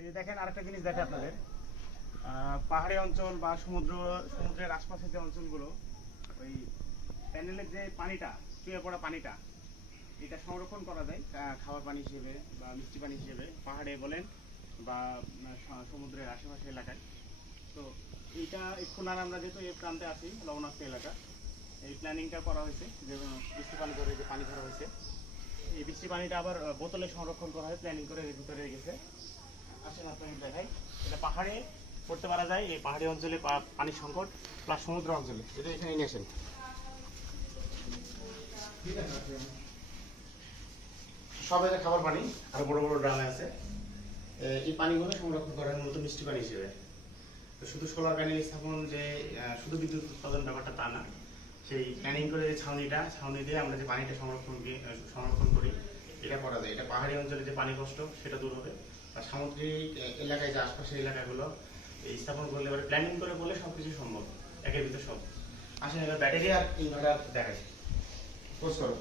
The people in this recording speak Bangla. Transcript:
এই দেখেন আরেকটা জিনিস দেখে আপনাদের, পাহাড়ি অঞ্চল বা সমুদ্রের আশপাশের যে অঞ্চলগুলো, ওই প্যানেলের যে পানিটা, চুয়ে পড়া পানিটা, এটা সংরক্ষণ করা যায় খাবার পানি হিসেবে বা মিষ্টি পানি হিসেবে, পাহাড়ে বলেন বা সমুদ্রের আশেপাশে এলাকায়। তো এইটা এক্ষুনি আমরা যেহেতু এই প্রান্তে আছি, লবণাক্ত এলাকা, এই প্ল্যানিংটা করা হয়েছে যে বৃষ্টি পানি ধরে যে পানি ধরা হয়েছে, এই বৃষ্টি পানিটা আবার বোতলে সংরক্ষণ করা হয়, প্ল্যানিং করে এর ভিতরে রেখেছে। আসেন আপনাকে দেখাই, এটা পাহাড়ে করতে পারা যায়, এই পাহাড়ি অঞ্চলে পানির সংকট প্লাস সমুদ্র অঞ্চলে, এটা এখানে নিয়ে আসেন। সব এটা খাবার পানি, আর বড় বড় ড্রামে আছে। এই পানিগুলো সংরক্ষণ করা হয় মূলত মিষ্টি পানি হিসেবে। তো শুধু সোলার প্যানেল স্থাপন যে শুধু বিদ্যুৎ উৎপাদন ব্যাপারটা তা না, সেই প্ল্যানিং করে যে ছাউনি দিয়ে আমরা যে পানিটা সংরক্ষণ করি, এটা করা যায়। এটা পাহাড়ি অঞ্চলে যে পানি কষ্ট সেটা দূর হবে, আর সামুদ্রিক এলাকায় যে আশপাশের এলাকাগুলো এই স্থাপন করলে, এবার প্ল্যানিং করে বললে সব কিছু সম্ভব, একের ভিতরে সব। আসলে এবার ব্যাটারি আর ইনভার্টার দেখাই, পোস্ট করো।